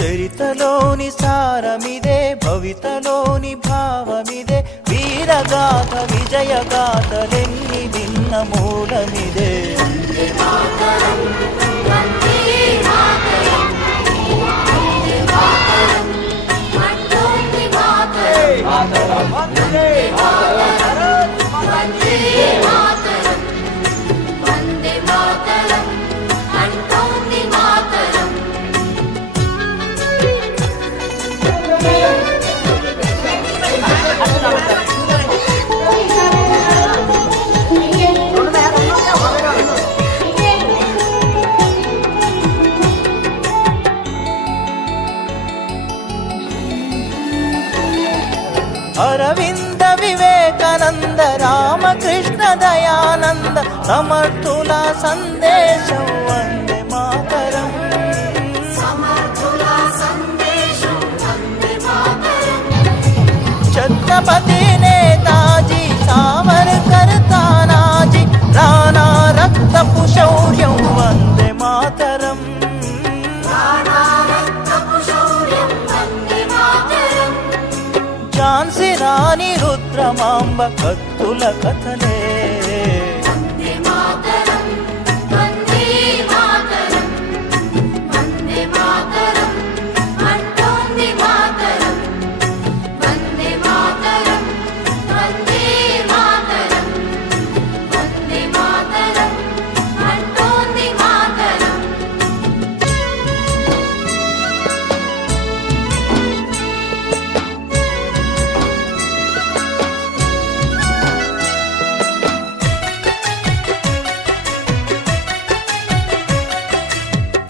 చరితలోని సారమిదే, భవితలోని భావమిదే, వీరగాథ విజయగాథలెన్ని భిన్న మూలమిదే. అరవింద వివేకానంద రామకృష్ణ దయానంద సమర్థుల సందేశం వందే మాతరం. ఛత్రపతి నేతాజీ సావర్కర్ తానాజీ రాణా రక్తపు శౌర్యం వందే మాతరం. ఝాన్సీ రాణి రుద్రమాంబ కత్తుల కథలే.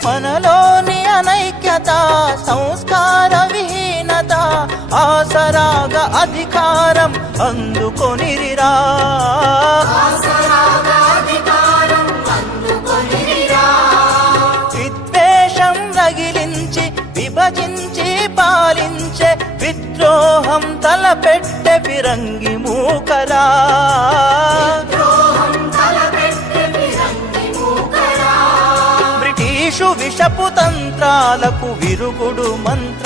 మనలోని అనైక్యత, సంస్కార విహీనత, ఆసరాగ అధికారం అందుకొనిరిరా. విద్వేషం రగిలించి విభజించి పాలించే, విద్రోహం తలపెట్టె ఫిరంగి మూకరా. విషపు తంత్రాలకు విరుగుడు మంత్ర